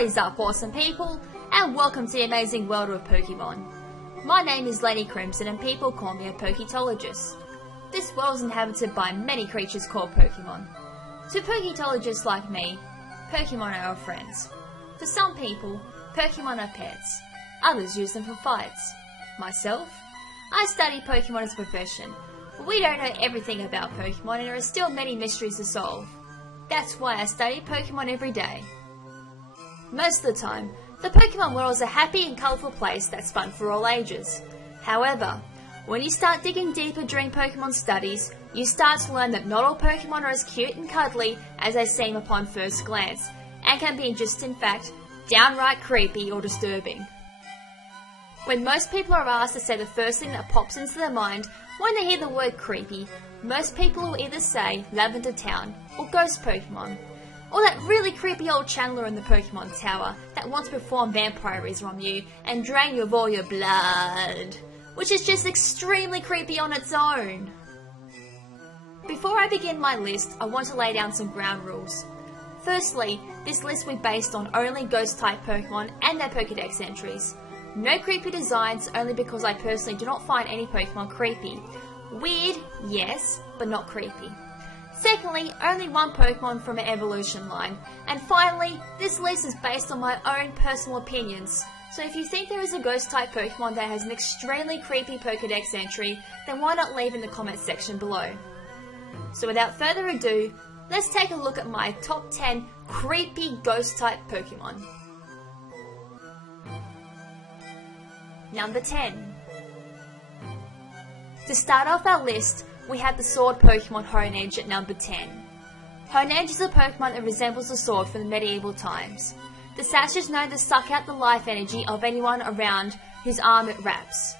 What is up, awesome people, and welcome to the amazing world of Pokemon. My name is Lady KrimZen and people call me a Pokeologist. This world is inhabited by many creatures called Pokemon. To Pokeologists like me, Pokemon are our friends. For some people, Pokemon are pets. Others use them for fights. Myself? I study Pokemon as a profession, but we don't know everything about Pokemon and there are still many mysteries to solve. That's why I study Pokemon every day. Most of the time, the Pokemon world is a happy and colourful place that's fun for all ages. However, when you start digging deeper during Pokemon studies, you start to learn that not all Pokemon are as cute and cuddly as they seem upon first glance, and can be just in fact, downright creepy or disturbing. When most people are asked to say the first thing that pops into their mind when they hear the word creepy, most people will either say Lavender Town or Ghost Pokemon, or that really creepy old Chandler in the Pokemon Tower that wants to perform vampirism on you and drain you of all your blood, which is just extremely creepy on its own. Before I begin my list, I want to lay down some ground rules. Firstly, this list will be based on only Ghost-type Pokemon and their Pokedex entries. No creepy designs, only because I personally do not find any Pokemon creepy. Weird, yes, but not creepy. Secondly, only one Pokemon from an evolution line. And finally, this list is based on my own personal opinions. So if you think there is a Ghost-type Pokemon that has an extremely creepy Pokedex entry, then why not leave in the comments section below. So without further ado, let's take a look at my top 10 creepy Ghost-type Pokemon. Number 10. To start off our list, we have the sword Pokemon Honedge at number 10. Honedge is a Pokemon that resembles a sword from the medieval times. The sash is known to suck out the life energy of anyone around whose arm it wraps.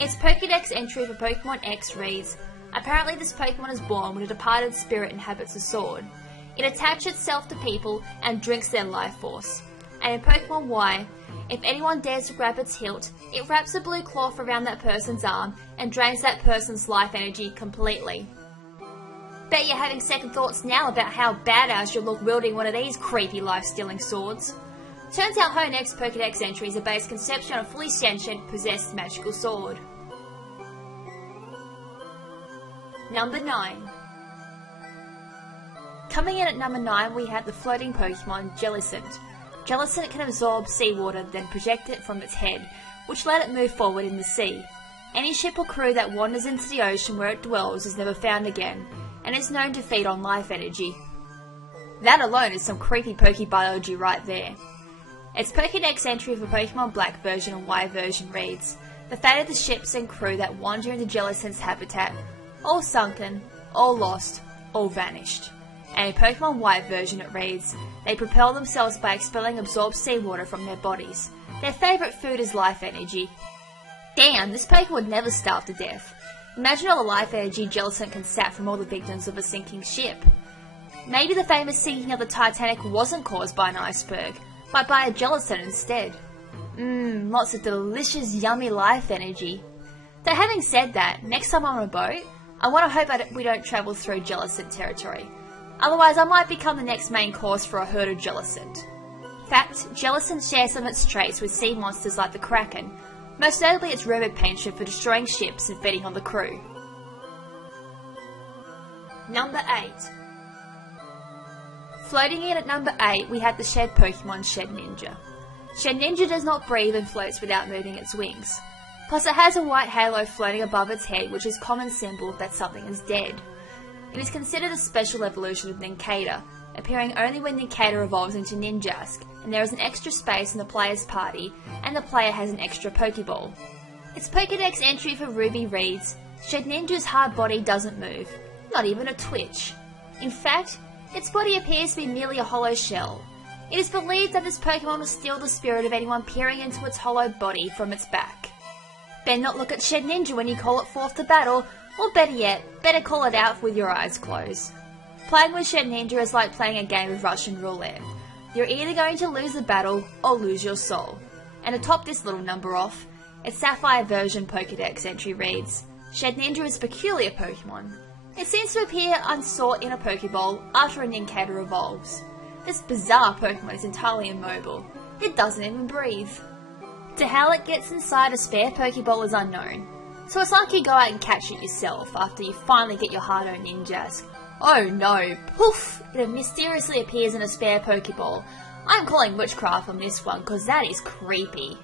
Its Pokedex entry for Pokemon X reads, apparently this Pokemon is born when a departed spirit inhabits a sword. It attaches itself to people and drinks their life force. And in Pokemon Y, if anyone dares to grab its hilt, it wraps a blue cloth around that person's arm and drains that person's life energy completely. Bet you're having second thoughts now about how badass you'll look wielding one of these creepy life-stealing swords. Turns out Honedge's Pokedex entries are based conceptually on a fully sentient, possessed magical sword. Number 9. Coming in at number 9 we have the floating Pokemon Jellicent. Jellicent can absorb seawater, then project it from its head, which let it move forward in the sea. Any ship or crew that wanders into the ocean where it dwells is never found again, and is known to feed on life energy. That alone is some creepy Pokebiology right there. Its Pokedex entry for Pokemon Black version and Y version reads, the fate of the ships and crew that wander into Jellicent's habitat, all sunken, all lost, all vanished. And in Pokemon Y version it reads, they propel themselves by expelling absorbed seawater from their bodies. Their favourite food is life energy. Damn, this Pokemon would never starve to death. Imagine all the life energy Jellicent can sap from all the victims of a sinking ship. Maybe the famous sinking of the Titanic wasn't caused by an iceberg, but by a Jellicent instead. Lots of delicious yummy life energy. Though having said that, next time I'm on a boat, I want to hope we don't travel through Jellicent territory. Otherwise I might become the next main course for a herd of Jellicent. In fact, Jellicent shares some of its traits with sea monsters like the Kraken, most notably its rumored penchant for destroying ships and feeding on the crew. Number 8. Floating in at number 8 we have the shed Pokemon Shedinja. Shedinja does not breathe and floats without moving its wings. Plus it has a white halo floating above its head, which is a common symbol that something is dead. It is considered a special evolution of Nincada, appearing only when Nincada evolves into Ninjask, and there is an extra space in the player's party, and the player has an extra Pokeball. Its Pokedex entry for Ruby reads, Shedinja's hard body doesn't move, not even a twitch. In fact, its body appears to be merely a hollow shell. It is believed that this Pokemon will steal the spirit of anyone peering into its hollow body from its back. Better not look at Shedinja when you call it forth to battle, or better yet, better call it out with your eyes closed. Playing with Shedinja is like playing a game of Russian roulette. You're either going to lose the battle, or lose your soul. And to top this little number off, its Sapphire version Pokedex entry reads, Shedinja is a peculiar Pokemon. It seems to appear unsought in a Pokeball after a Nincada evolves. This bizarre Pokemon is entirely immobile. It doesn't even breathe. To how it gets inside a spare Pokeball is unknown. So it's like you go out and catch it yourself after you finally get your hard-earned Ninjask. Oh no, poof! It mysteriously appears in a spare Pokeball. I'm calling witchcraft on this one, cause that is creepy.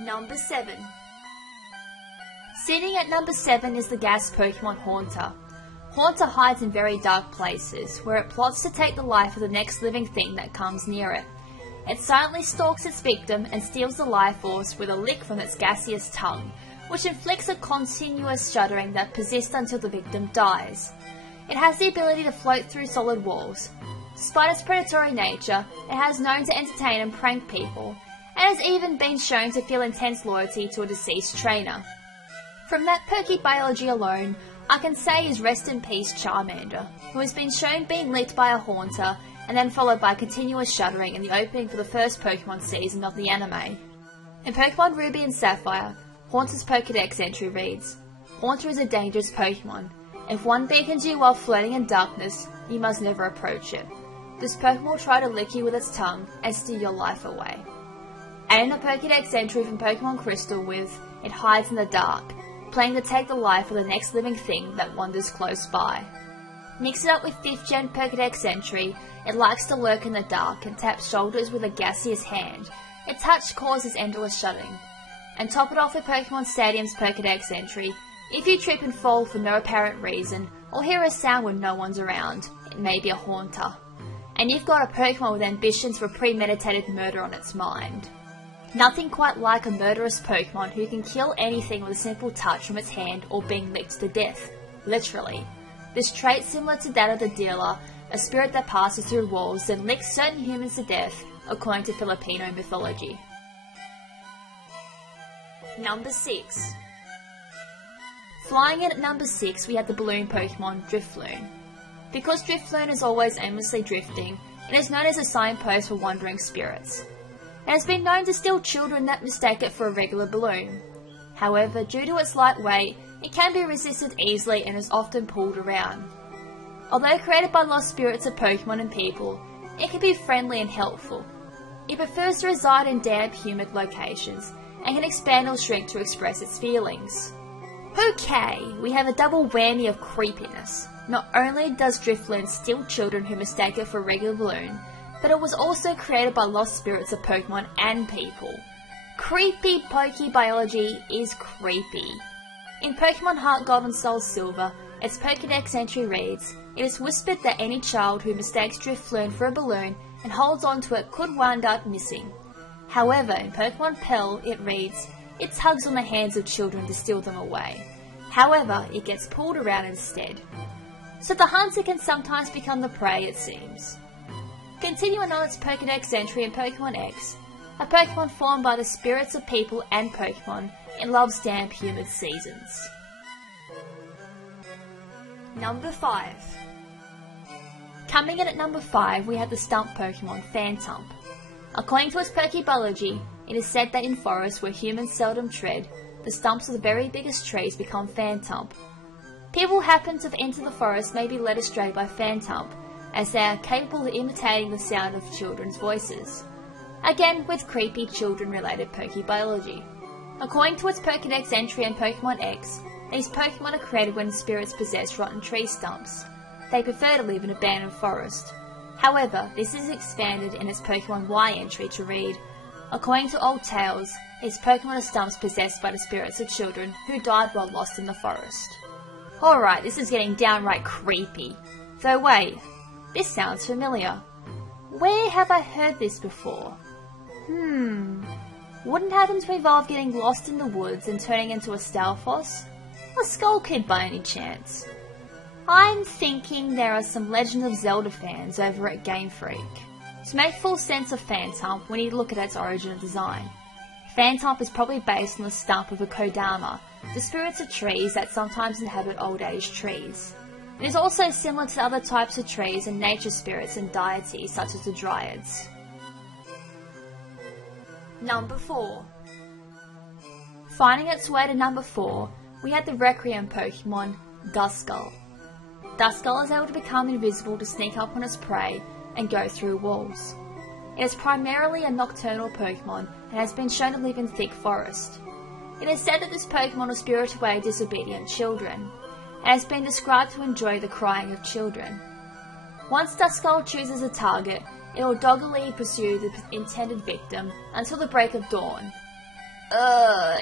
Number 7. Sitting at number 7 is the gas Pokemon Haunter. Haunter hides in very dark places, where it plots to take the life of the next living thing that comes near it. It silently stalks its victim and steals the life force with a lick from its gaseous tongue, which inflicts a continuous shuddering that persists until the victim dies. It has the ability to float through solid walls. Despite its predatory nature, it has known to entertain and prank people, and has even been shown to feel intense loyalty to a deceased trainer. From that Pokebiology alone, I can say is rest in peace Charmander, who has been shown being licked by a Haunter and then followed by continuous shuddering in the opening for the first Pokemon season of the anime. In Pokemon Ruby and Sapphire, Haunter's Pokedex entry reads, Haunter is a dangerous Pokemon. If one beacons you while floating in darkness, you must never approach it. This Pokemon will try to lick you with its tongue and steal your life away. And in the Pokedex entry from Pokemon Crystal with, it hides in the dark, planning to take the life of the next living thing that wanders close by. Mix it up with 5th Gen Pokedex entry, it likes to lurk in the dark and tap shoulders with a gaseous hand. Its touch causes endless shuddering. And top it off with Pokemon Stadium's Pokedex entry, if you trip and fall for no apparent reason, or hear a sound when no one's around, it may be a Haunter. And you've got a Pokemon with ambitions for premeditated murder on its mind. Nothing quite like a murderous Pokemon who can kill anything with a simple touch from its hand or being licked to death. Literally. This trait similar to that of the dealer, a spirit that passes through walls and licks certain humans to death, according to Filipino mythology. Number 6. Flying in at number 6 we have the balloon Pokemon Drifloon. Because Drifloon is always aimlessly drifting, it is known as a signpost for wandering spirits. It has been known to steal children that mistake it for a regular balloon. However, due to its light weight, it can be resisted easily and is often pulled around. Although created by lost spirits of Pokemon and people, it can be friendly and helpful. It prefers to reside in damp, humid locations, and can expand or shrink to express its feelings. Okay, we have a double whammy of creepiness. Not only does Drifloon steal children who mistake it for a regular balloon, but it was also created by lost spirits of Pokemon and people. Creepy Pokebiology is creepy. In Pokemon Heart Gold and Soul Silver, its Pokedex entry reads, it is whispered that any child who mistakes Drifloon for a balloon and holds onto it could wind up missing. However, in Pokemon Pearl, it reads, it tugs on the hands of children to steal them away. However, it gets pulled around instead. So the hunter can sometimes become the prey, it seems. Continuing on its Pokedex entry in Pokemon X, a Pokemon formed by the spirits of people and Pokemon in love's damp, humid seasons. Number 5. Coming in at number 5, we have the stump Pokemon Phantump. According to its Pokebiology, it is said that in forests where humans seldom tread, the stumps of the very biggest trees become Phantump. People who happen to have entered the forest may be led astray by Phantump, as they are capable of imitating the sound of children's voices. Again, with creepy children-related Pokebiology. According to its Pokedex entry in Pokemon X, these Pokemon are created when spirits possess rotten tree stumps. They prefer to live in abandoned forest. However, this is expanded in its Pokemon Y entry to read, according to old tales, these Pokemon are stumps possessed by the spirits of children who died while lost in the forest. Alright, this is getting downright creepy. Though wait, this sounds familiar. Where have I heard this before? Wouldn't happen to involve getting lost in the woods and turning into a Stalfos? A Skull Kid by any chance? I'm thinking there are some Legend of Zelda fans over at Game Freak. To make full sense of Phantump, we need to look at its origin and design. Phantump is probably based on the stump of a Kodama, the spirits of trees that sometimes inhabit old age trees. It is also similar to other types of trees and nature spirits and deities such as the Dryads. Number 4. Finding its way to number 4, we had the Requiem Pokemon, Duskull. Duskull is able to become invisible to sneak up on its prey and go through walls. It is primarily a nocturnal Pokemon and has been shown to live in thick forest. It is said that this Pokemon will spirit away disobedient children, and has been described to enjoy the crying of children. Once Duskull chooses a target, it will doggedly pursue the intended victim until the break of dawn.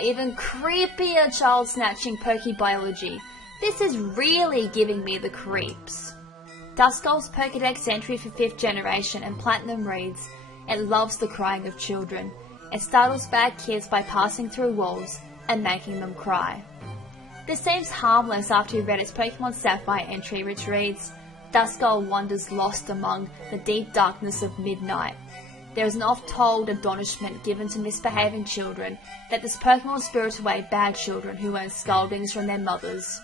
Even creepier child-snatching Pokebiology. This is really giving me the creeps. Duskull's Pokedex entry for 5th generation and Platinum reads, "It loves the crying of children. It startles bad kids by passing through walls and making them cry." This seems harmless after you read its Pokemon Sapphire entry, which reads, "Duskull wanders lost among the deep darkness of midnight. There is an oft-told admonishment given to misbehaving children that this Pokemon will spirit away bad children who earn scoldings from their mothers."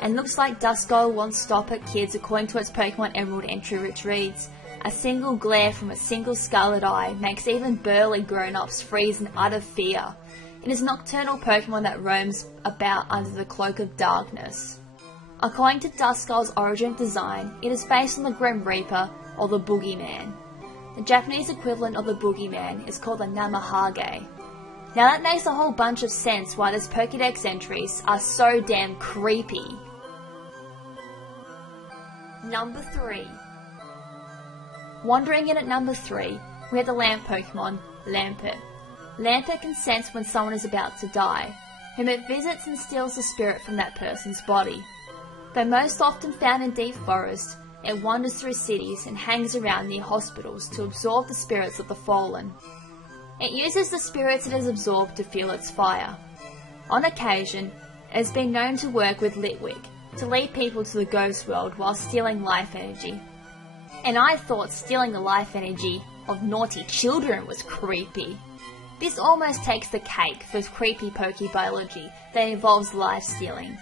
And looks like Duskull won't stop at kids according to its Pokemon Emerald entry, which reads, "A single glare from a single scarlet eye makes even burly grown-ups freeze in utter fear. It is a nocturnal Pokemon that roams about under the cloak of darkness." According to Duskull's origin design, it is based on the Grim Reaper, or the Boogeyman. The Japanese equivalent of the Boogeyman is called the Namahage. Now that makes a whole bunch of sense why this Pokedex entries are so damn creepy. Number 3. Wandering in at number 3, we have the Lamp Pokemon, Lampent. Lampent can sense when someone is about to die, whom it visits and steals the spirit from that person's body. Though most often found in deep forest, it wanders through cities and hangs around near hospitals to absorb the spirits of the fallen. It uses the spirits it has absorbed to fuel its fire. On occasion, it has been known to work with Litwick to lead people to the ghost world while stealing life energy. And I thought stealing the life energy of naughty children was creepy. This almost takes the cake for creepy Pokebiology that involves life stealing.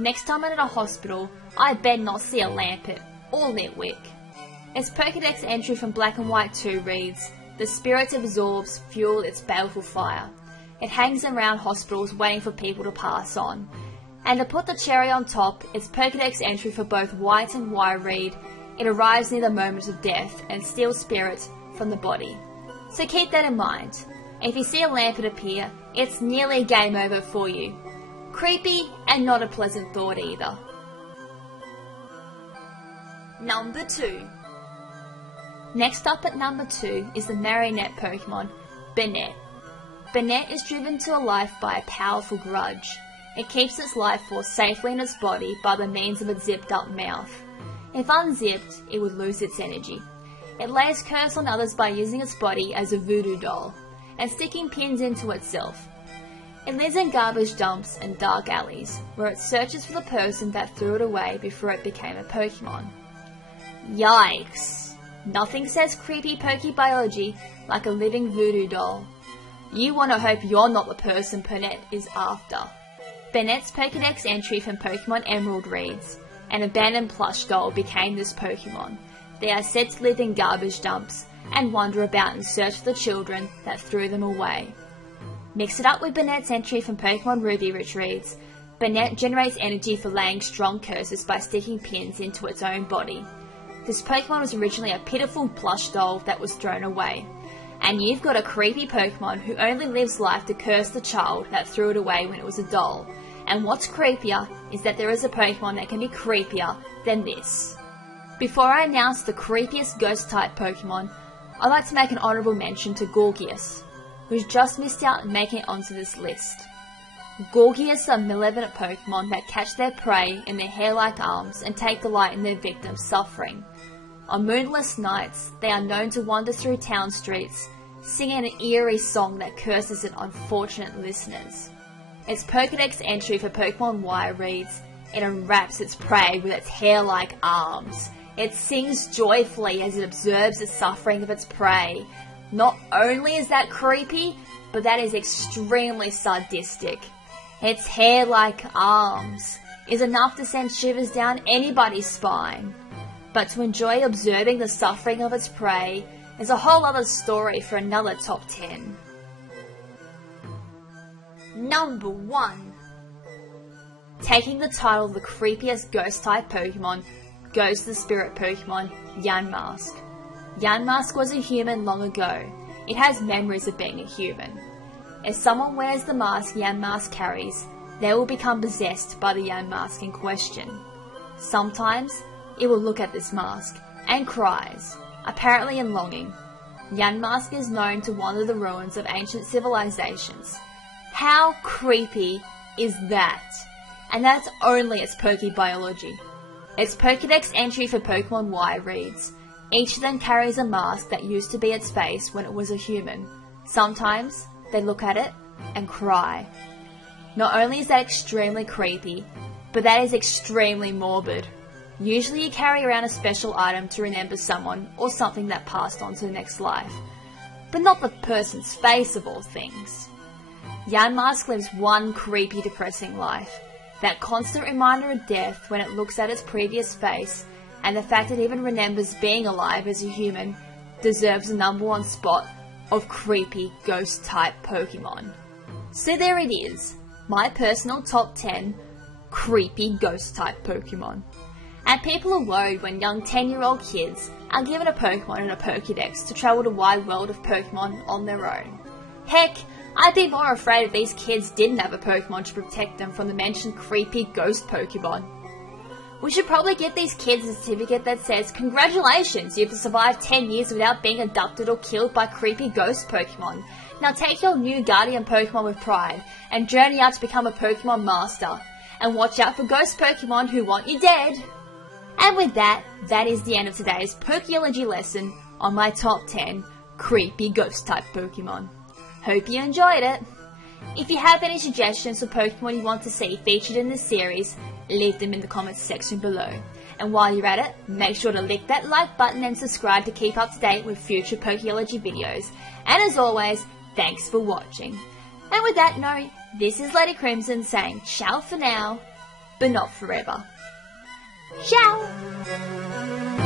Next time I'm at a hospital, I better not see a Lampent or Litwick. Its Pokedex entry from Black and White 2 reads, "The spirits it absorbs fuel its baleful fire. It hangs around hospitals waiting for people to pass on." And to put the cherry on top, its Pokedex entry for both White and Y read, "It arrives near the moment of death and steals spirits from the body." So keep that in mind. If you see a Lampent appear, it's nearly game over for you. Creepy and not a pleasant thought either. Number 2. Next up at number 2 is the marionette Pokemon, Banette. Banette is driven to a life by a powerful grudge. It keeps its life force safely in its body by the means of its zipped up mouth. If unzipped, it would lose its energy. It lays curse on others by using its body as a voodoo doll, and sticking pins into itself. It lives in garbage dumps and dark alleys, where it searches for the person that threw it away before it became a Pokemon. Yikes! Nothing says creepy Pokebiology like a living voodoo doll. You want to hope you're not the person Banette is after. Banette's Pokedex entry from Pokemon Emerald reads, "An abandoned plush doll became this Pokemon. They are said to live in garbage dumps and wander about in search of the children that threw them away." Mix it up with Banette's entry from Pokemon Ruby, which reads, "Banette generates energy for laying strong curses by sticking pins into its own body." This Pokemon was originally a pitiful plush doll that was thrown away. And you've got a creepy Pokemon who only lives life to curse the child that threw it away when it was a doll. And what's creepier is that there is a Pokemon that can be creepier than this. Before I announce the creepiest ghost-type Pokemon, I'd like to make an honourable mention to Gorgias, who's just missed out on making it onto this list. Gorgias are malevolent Pokemon that catch their prey in their hair-like arms and take delight in their victims' suffering. On moonless nights, they are known to wander through town streets, singing an eerie song that curses at unfortunate listeners. Its Pokedex entry for Pokemon Y reads, "It enwraps its prey with its hair-like arms. It sings joyfully as it observes the suffering of its prey." Not only is that creepy, but that is extremely sadistic. Its hair-like arms is enough to send shivers down anybody's spine. But to enjoy observing the suffering of its prey is a whole other story for another top 10. Number 1. taking the title of the creepiest ghost-type Pokemon goes to the spirit Pokemon Yamask. Yamask was a human long ago. It has memories of being a human. If someone wears the mask Yamask carries, they will become possessed by the Yamask in question. Sometimes, it will look at this mask and cries, apparently in longing. Yamask is known to wander the ruins of ancient civilizations. How creepy is that? And that's only its Pokebiology. Its Pokedex entry for Pokemon Y reads, each of them carries a mask that used to be its face when it was a human. Sometimes, they look at it and cry. Not only is that extremely creepy, but that is extremely morbid. Usually you carry around a special item to remember someone or something that passed on to the next life, but not the person's face of all things. Yamask lives one creepy, depressing life. That constant reminder of death when it looks at its previous face, and the fact it even remembers being alive as a human, deserves the #1 spot of creepy ghost-type Pokemon. So there it is, my personal top 10 creepy ghost-type Pokemon. And people are worried when young 10-year-old kids are given a Pokemon and a Pokedex to travel the wide world of Pokemon on their own. Heck, I'd be more afraid if these kids didn't have a Pokemon to protect them from the mentioned creepy ghost Pokemon. We should probably give these kids a certificate that says, congratulations, you've survived 10 years without being abducted or killed by creepy ghost Pokemon. Now take your new guardian Pokemon with pride and journey out to become a Pokemon master. And watch out for ghost Pokemon who want you dead. And with that, that is the end of today's Pokeology lesson on my top 10 creepy ghost-type Pokemon. Hope you enjoyed it. If you have any suggestions for Pokemon you want to see featured in this series, leave them in the comments section below. And while you're at it, make sure to click that like button and subscribe to keep up to date with future Pokeology videos. And as always, thanks for watching. And with that note, this is Lady KrimZen saying ciao for now, but not forever. Ciao!